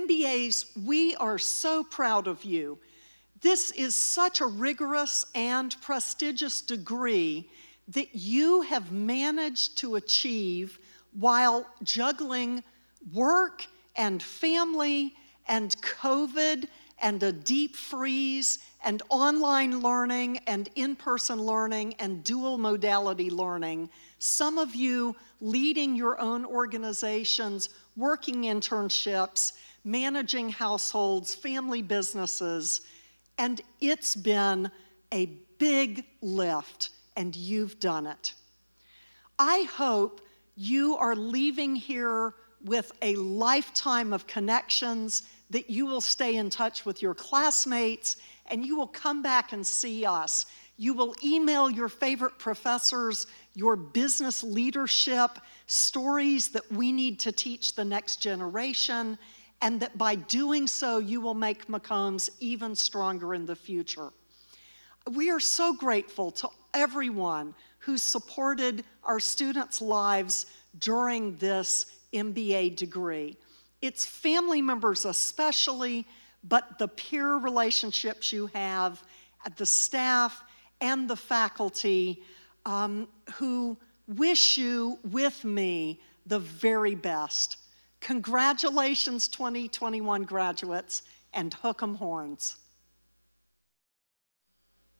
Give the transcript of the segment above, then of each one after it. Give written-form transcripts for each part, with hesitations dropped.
MBAs, we are so proud of you. This is such a rigorous and prestigious degree that you have managed to achieve while juggling work and family and COVID and a deep freeze and online learning and in-person learning and dual modality learning. Some of you leading your own organizations, working internships, managing households, family businesses, and it's been a big lift, and you've done it. I hope you are leaving here with a lifetime of connections, that you will stay in touch with your classmates, and you will come back and see us. You will email your favorite professors your business leadership, stories that we need to teach the next generation, and that by doing so, you will make McCombs even stronger in the future. We are so grateful to everyone who supported our students' lives during this MBA degree. It's family members especially, but the peer relationships you have, the staff and the faculty who wish you, with me, the very best. Congratulations, 2021 graduates, and hook 'em horns.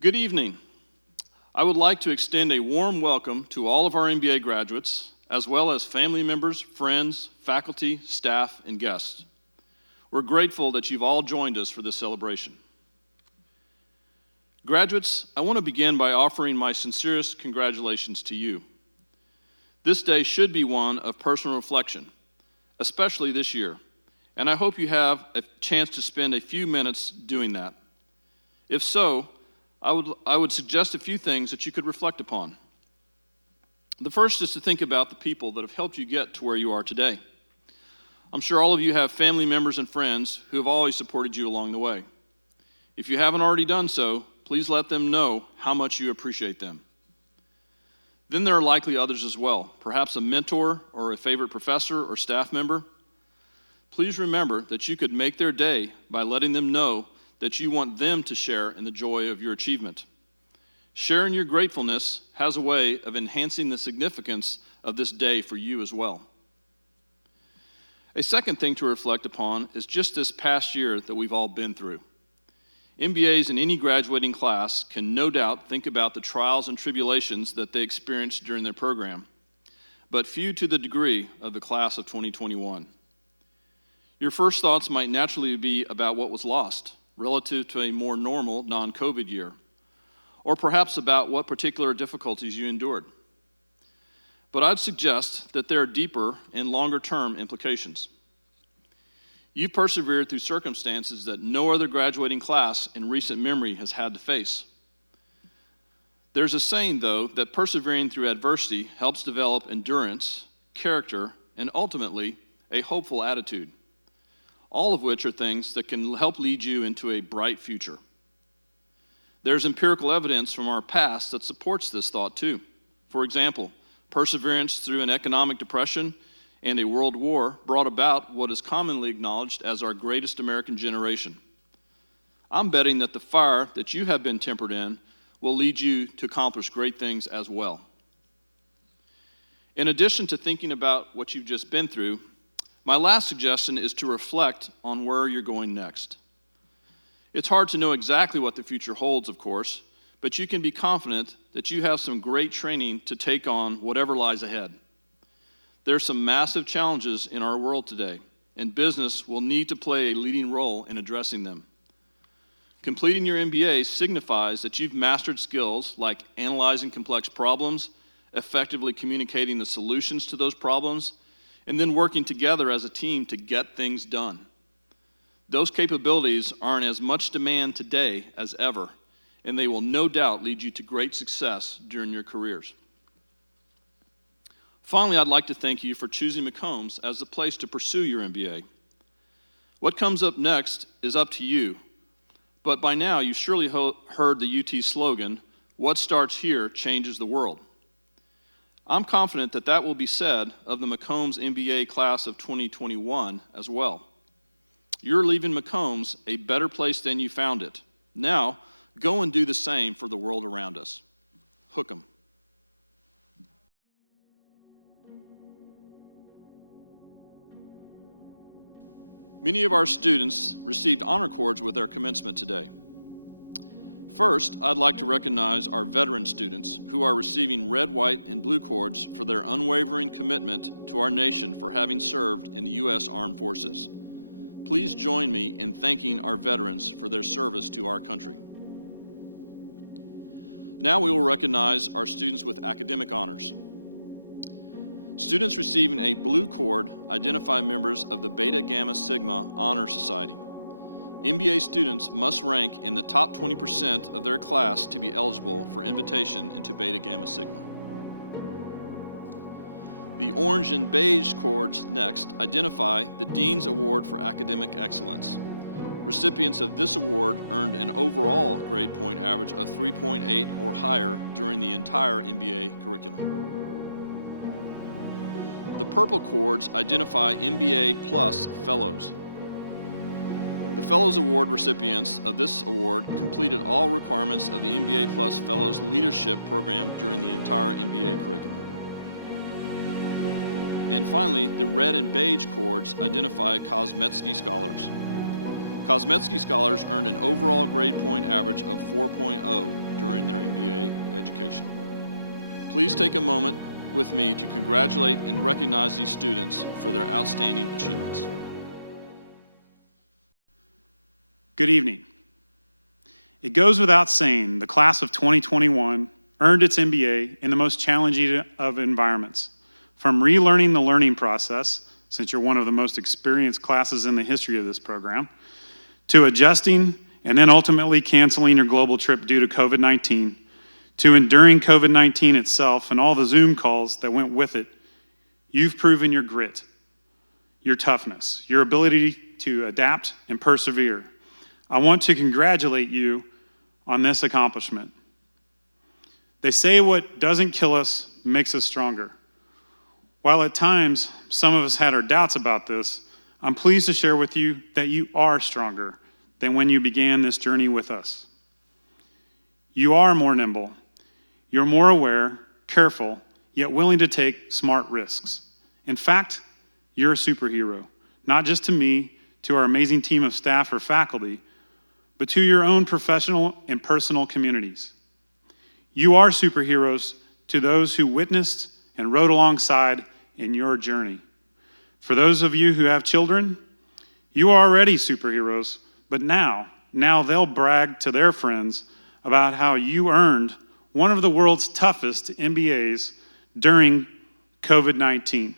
Good evening. I would like to extend a warm welcome to all of our MBA graduates, as well as family members, friends, faculty, staff, and guests. We're grateful that you've all joined us for this celebration. Graduates, I want to begin by offering my sincerest congratulations to you. This day should be one of personal reflection, especially this year, and I hope you have a chance to spend a few minutes doing that. If so, I would suggest a few things that you could reflect upon. The first is to think about the people that have helped you get to where you are today. I'm sure all of you have family members and friends who have always supported you along the way. If you haven't already done so, please let them know how much you appreciate them. Then there are likely others as well, perhaps a mentor or a favorite professor or staff member. Please remember that you could make their day by letting them know that you want them to share in the joy of your achievement. Sharing your gratefulness has a way of enhancing the significance of this day for you as well. A second thing to reflect upon is just this past year that we've all been through. MBAs in any graduating class can no doubt think about the trials and tribulations that they experienced during their program, but few to the degree of the class of 2021. Your first thoughts might naturally be about what was lost relative to a more normal non-COVID year, or perhaps about what particular difficulties you endured. But I'd suggest that there are deeper and longer-term implications. You persevered through circumstances that no other graduating class in recent memory has had to face. There's a saying, though, that persevering through adversity helps develop endurance, character, and ultimately a hopeful attitude, all of which are things that can help lead you into a bright future. There's empirical evidence from our past that supports this thought, too. For example, perseverance through an economic depression and a world war brought about what is commonly acknowledged as our greatest American generation. I'm betting that the fire that you have been tempered in will lead you to accomplish great things as well. In addition to thinking about what you've just been through, my last suggestion is to reflect on where you're going next. It's hard to know exactly what the future holds, of course, but you can be confident that you have some great training to take on whatever lies ahead. There are some massive challenges in our world today, and business will need to play a leading role in addressing them. Completing your MBA signifies that you've mastered skills like analyzing complex problems, effectively communicating the solutions to those problems, and then working together as a team to get things done. Those capabilities are in as much demand today as ever, and they will no doubt lead you to great success during your careers. Finally, I'd like to thank you for choosing McCombs as the place to pursue your MBA. What comes up next is up to you, but by now you've surely heard the UT slogan, "What starts here changes the world." I'm confident that that will be said of the McCombs MBA class of 2021 as well. you're leaving McCombs a better place than you found it. Now, go and do the same for the world around us. Hook 'em. Many of our students received honor cords with their commencement today. First, I'd like to recognize our veteran students who are receiving red, white, and blue cords for their unwavering commitment to our nation for having served in the U.S. Armed Forces. Please join me in thanking our veterans for their service to our country. Now we will recognize our students with academic honors. Students receiving a blue cord identify members of the Beta Gamma Sigma Honor Society. MBA students must rank in the top 20% of their class to be eligible for invitation into Beta Gamma Sigma. The orange and beige cords next identify the Dean's Award for Academic Excellence. Recipients of this award earned an overall grade point average of 3.8 or higher during the entire MBA curriculum. The purple cords identify MBA Plus Fellows. The Fellows Award recipients of this award completed all requirements of the MBA Plus Fellows Leadership Program during the entire MBA curriculum. And finally, the red and beige cords identify Kosmetsky Scholars. Kosmetsky Scholars earned an overall grade point average of 4.0 during their MBA education. Please take a moment with me to congratulate and recognize these students for their outstanding achievements. Good evening. It goes without saying the class of 2021 earned its MBA in the most challenging of environments. From relearning the learning process, since you're one of the most experienced classes in the history of this program, to adjusting and then ultimately canceling your global trip due to COVID-19, to enduring COVID-19 itself and all the Zoom calls that went with it, you've proven your grit, your toughness, your ability to adapt and persevere. I want to congratulate you on this accomplishment. They say what doesn't kill us makes us stronger. While at times some of us had our doubts about this, I'm pleased to share with you that you are stronger than when you began this journey with us. You are more nimble. You're more aware, careful, yet willing to take smart risks. In fact, you're a superhero, not just to me, to our amazing team of staff or faculty, but to your own professional and personal communities. You are superheroes to those who witnessed and rode alongside in your journey. For those of you who have children, you are already superheroes, but now they'll brag to their friends about how you earned one of the world's toughest MBAs during COVID-19.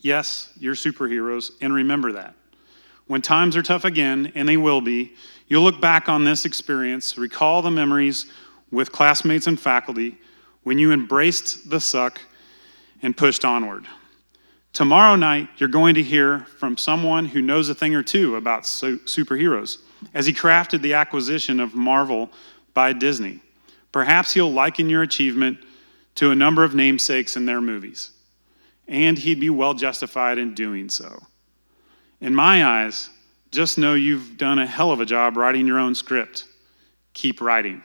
Yes, you're superheroes, and remember that. When times are tough again, and they will be, you'll look back on this experience, recall the memories with classmates and faculty when you embraced the suck and pushed onward. Tomorrow night, you're going to hear from someone who knows a thing or two about superheroes, as he crafted the acquisition of Marvel by Disney. Perhaps he'll liken your achievement to a number of namesakes in their movies, and he'd be well justified in doing so. In my eyes, just know you've done a hell of a job writing your own script. Keep writing.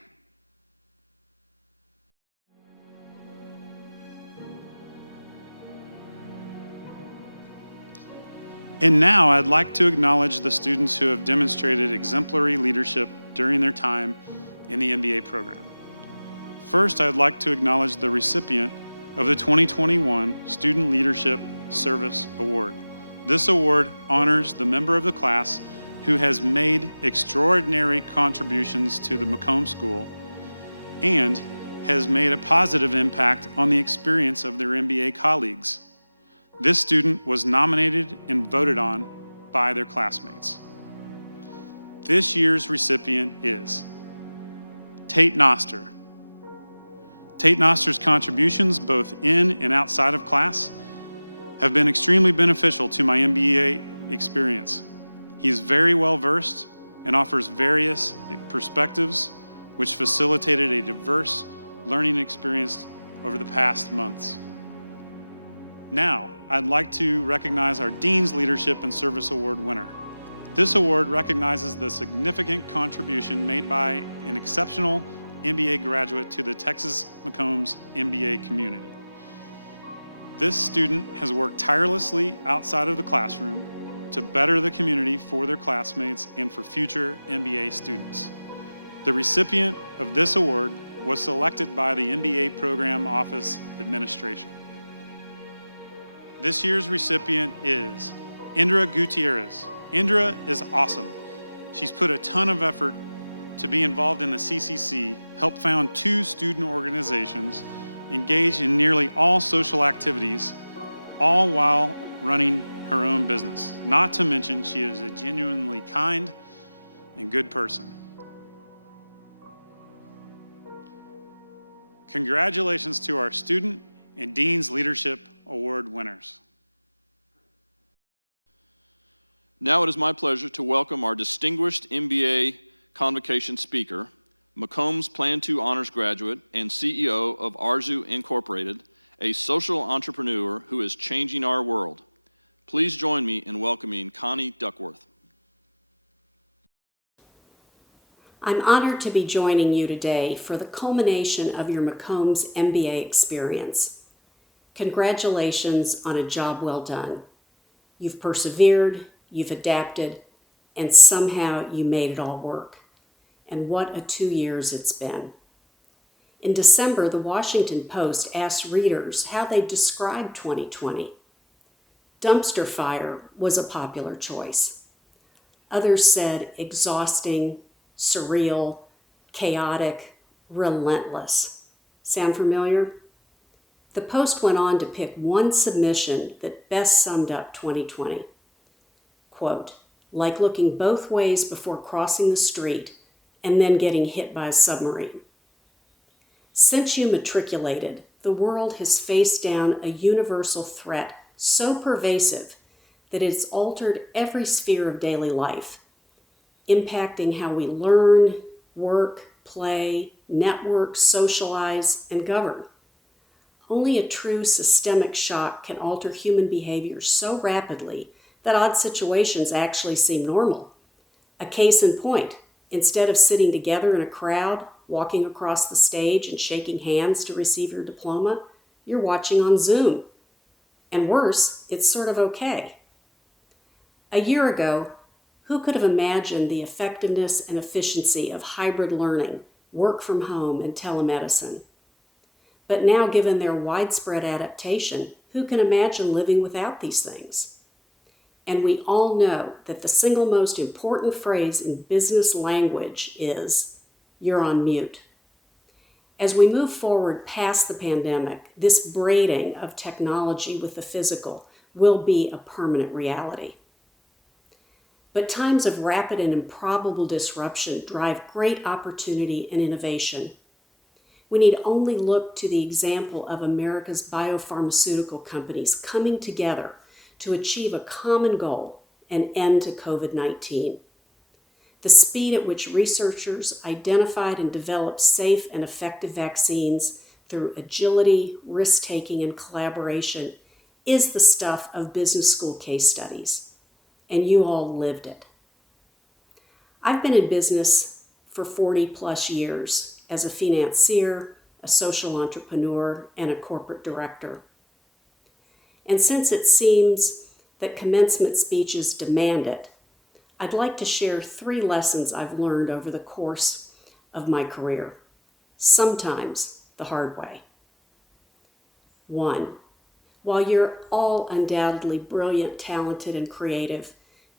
And now I'd like to acknowledge the students who have demonstrated exemplary leadership during their time in the MBA program. First, I'd like to acknowledge the recipient of the 2021 Student Leadership Service Award. This award honors the member of the class who has made extraordinary contributions to the McCombs School and has made a positive impact on the experience of their MBA colleagues. This student was nominated and voted on by their classmates. This year's recipient is Tate Noster. Tate Noster's contributions, both in and outside of class, have been extremely beneficial to my MBA experience. He's very well versed and offers various perspectives, which facilitated a diverse learning experience over the past months. Now, I'd like to recognize our Dean's Leadership and Service Award winner. This award recognizes the significant contribution made by an exceptional MBA graduate to the Texas McCombs MBA community. This student has worked tirelessly outside of the classroom to better the community for their classmates and for future MBA students. The recipient of this award was selected by the MBA Program Office Administration. This year's recipient is Indra Gutierrez. Indra is awesome. She's put a ton of effort to be involved in the CCC, helped found 2 student organizations, engaged in nearly all social activities, all while running her own business. Not to mention, she is a genuinely kind and good person. Congratulations to our Student and Dean's Leadership Award winners. Now it is my pleasure to welcome our distinguished MBA convocation speaker, McCombs Plan 2 honors graduate and CEO of Arzu Incorporated, a social entrepreneur who is changing our world. Please join me in welcoming Connie Duckworth. I'm honored to be joining you today for the culmination of your McCombs MBA experience. Congratulations on a job well done. You've persevered, you've adapted, and somehow you made it all work. And what a 2 years it's been. In December, the Washington Post asked readers how they described 2020. Dumpster fire was a popular choice. Others said exhausting, surreal, chaotic, relentless. Sound familiar? The Post went on to pick one submission that best summed up 2020. Quote, like looking both ways before crossing the street and then getting hit by a submarine. Since you matriculated, the world has faced down a universal threat so pervasive that it's altered every sphere of daily life, impacting how we learn, work, play, network, socialize, and govern. Only a true systemic shock can alter human behavior so rapidly that odd situations actually seem normal. A case in point, instead of sitting together in a crowd, walking across the stage and shaking hands to receive your diploma, you're watching on Zoom. And worse, it's sort of okay. A year ago, who could have imagined the effectiveness and efficiency of hybrid learning, work from home, and telemedicine? But now, given their widespread adaptation, who can imagine living without these things? And we all know that the single most important phrase in business language is, "You're on mute." As we move forward past the pandemic, this braiding of technology with the physical will be a permanent reality. But times of rapid and improbable disruption drive great opportunity and innovation. We need only look to the example of America's biopharmaceutical companies coming together to achieve a common goal, an end to COVID-19. The speed at which researchers identified and developed safe and effective vaccines through agility, risk-taking, and collaboration is the stuff of business school case studies, and you all lived it. I've been in business for 40 plus years as a financier, a social entrepreneur, and a corporate director. And since it seems that commencement speeches demand it, I'd like to share 3 lessons I've learned over the course of my career, sometimes the hard way. 1, while you're all undoubtedly brilliant, talented, and creative,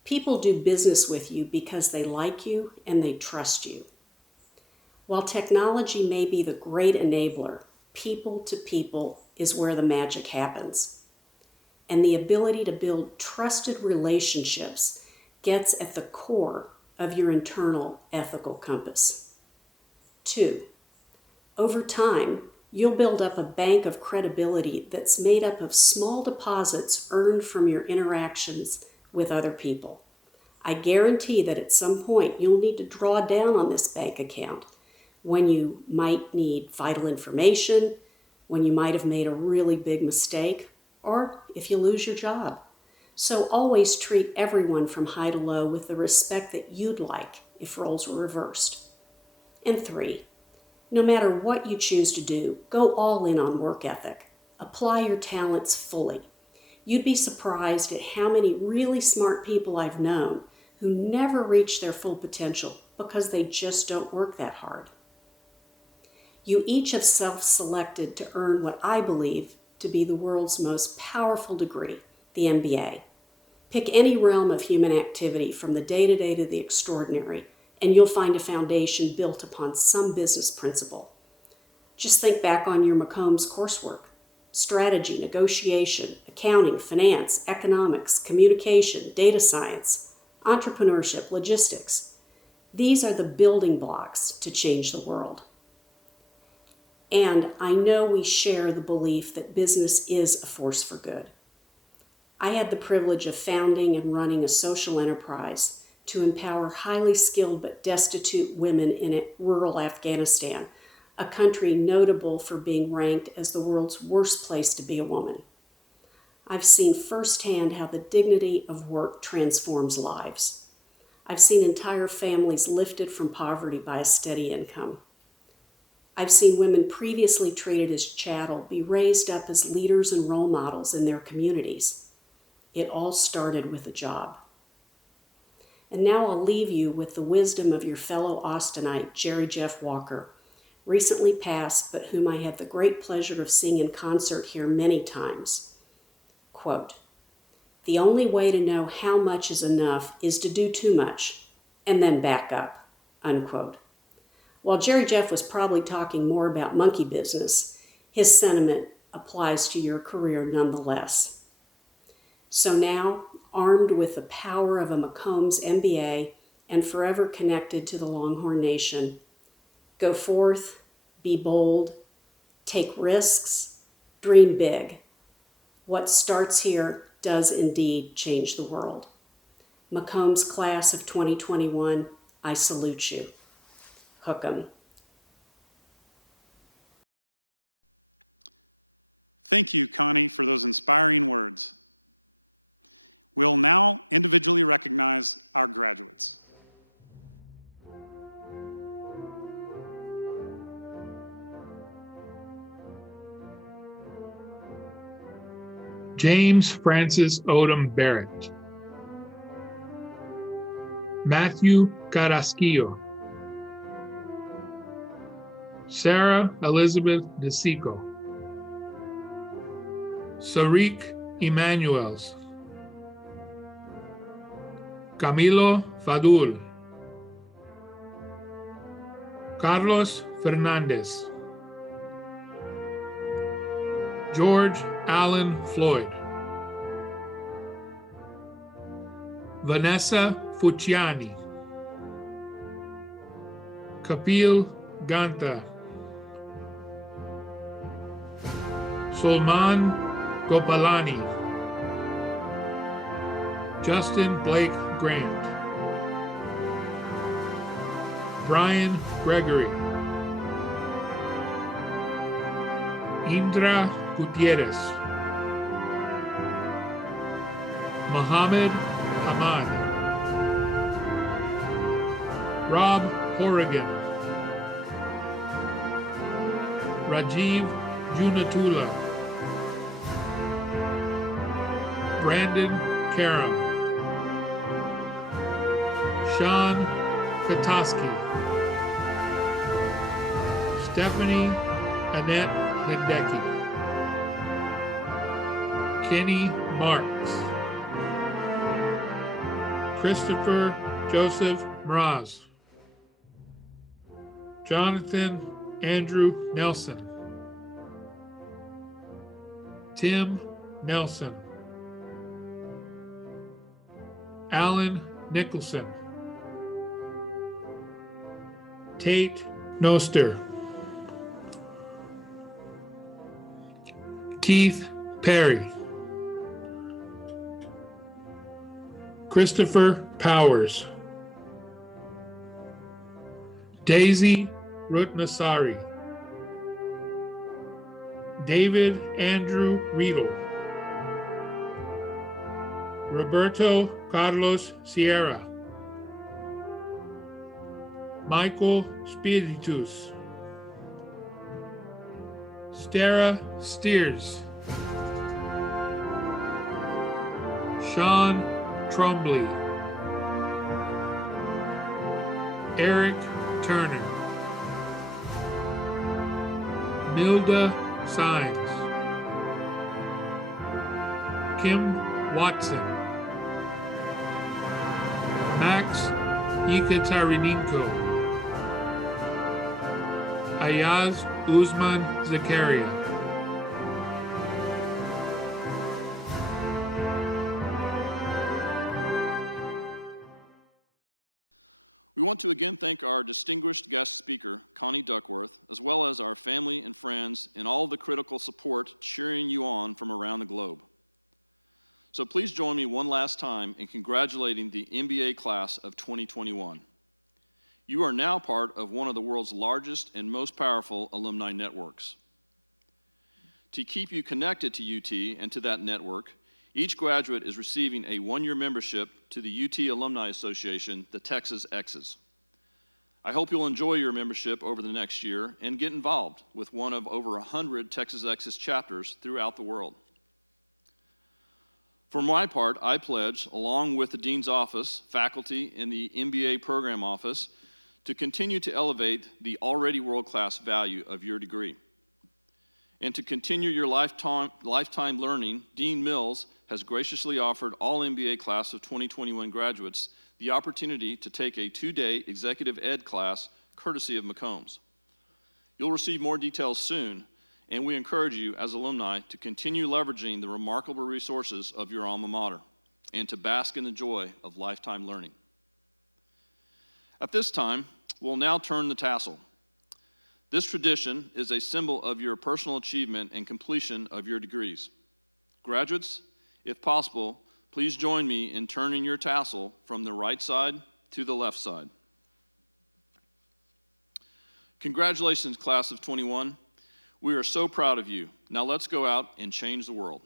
people do business with you because they like you and they trust you. While technology may be the great enabler, people to people is where the magic happens. And the ability to build trusted relationships gets at the core of your internal ethical compass. 2, over time, you'll build up a bank of credibility that's made up of small deposits earned from your interactions with other people. I guarantee that at some point you'll need to draw down on this bank account when you might need vital information, when you might have made a really big mistake, or if you lose your job. So always treat everyone from high to low with the respect that you'd like if roles were reversed. And 3, no matter what you choose to do, go all in on work ethic. Apply your talents fully. You'd be surprised at how many really smart people I've known who never reach their full potential because they just don't work that hard. You each have self-selected to earn what I believe to be the world's most powerful degree, the MBA. Pick any realm of human activity from the day-to-day to the extraordinary, and you'll find a foundation built upon some business principle. Just think back on your McCombs coursework. Strategy, negotiation, accounting, finance, economics, communication, data science, entrepreneurship, logistics. These are the building blocks to change the world. And I know we share the belief that business is a force for good. I had the privilege of founding and running a social enterprise to empower highly skilled but destitute women in rural Afghanistan, a country notable for being ranked as the world's worst place to be a woman. I've seen firsthand how the dignity of work transforms lives. I've seen entire families lifted from poverty by a steady income. I've seen women previously treated as chattel be raised up as leaders and role models in their communities. It all started with a job. And now I'll leave you with the wisdom of your fellow Austinite, Jerry Jeff Walker, recently passed, but whom I had the great pleasure of seeing in concert here many times. Quote, "The only way to know how much is enough is to do too much and then back up," unquote. While Jerry Jeff was probably talking more about monkey business, his sentiment applies to your career nonetheless. So now, armed with the power of a McCombs MBA and forever connected to the Longhorn Nation, go forth, be bold, take risks, dream big. What starts here does indeed change the world. McCombs class of 2021, I salute you. Hook 'em. Thank you, Connie, for those inspiring words. We'll now individually recognize our graduates. James Francis Odom Barrett, Matthew Carrasquillo, Sarah Elizabeth DeSico, Sariq Emanuels, Camilo Fadul, Carlos Fernandez, George Allen Floyd, Vanessa Fucciani, Kapil Ganta, Solman Gopalani, Justin Blake Grant, Brian Gregory, Indra Gutierrez, Mohammed Ahmad, Rob Horrigan, Rajiv Junatula, Brandon Karam, Sean Katoski, Stephanie Annette Lindecki, Kenny Marks, Christopher Joseph Mraz, Jonathan Andrew Nelson, Tim Nelson, Alan Nicholson, Tate Noster, Keith Perry, Christopher Powers, Deisy Ratnasari, David Andrew Riedl, Roberto Carlos Sierra, Michael Spiritus, Stara Steers, Sean Trombley, Eric Turner, Milda Sines, Kim Watson, Max Yekaterinenko, Ayaz Uzman Zakaria. We want to again thank our distinguished guest speaker, Connie Duckworth, as well as our family and friends and all the critical support cheering you on from around the globe. So please join me one last time in congratulating the MBA class of 2021. You are now part of one of the world's largest and most powerful alumni networks. To keep you connected to UT and to that network, each graduate is receiving a one-year membership to the UT Alumni Association, the Texas X's. I hope you'll enjoy your membership over the next year and get involved with one of over 100 Texas X's chapters throughout the world. For my part, I pledge, along with the Dean's Office, faculty, and the MBA Program Office, to continue to elevate the already world-class value of your degree. And to continue your lifetime learning, Dean Mills has graciously offered all MBA class of 2021 graduates the opportunity to take a 2-day executive ed class courtesy of McCombs. You'll receive more details soon, and we encourage you as alumni to continue leveraging the remarkable resources of your alma mater and to bask in the joy of lifetime learning. At this time, we'll now turn the tassel. This tradition is a symbol of your personal achievement and completion of your degrees. Graduates, if possible, please join me in turning your tassel from the right side to the left side. Congratulations, class of 21. We are so proud of you. Now let's go out and change the world.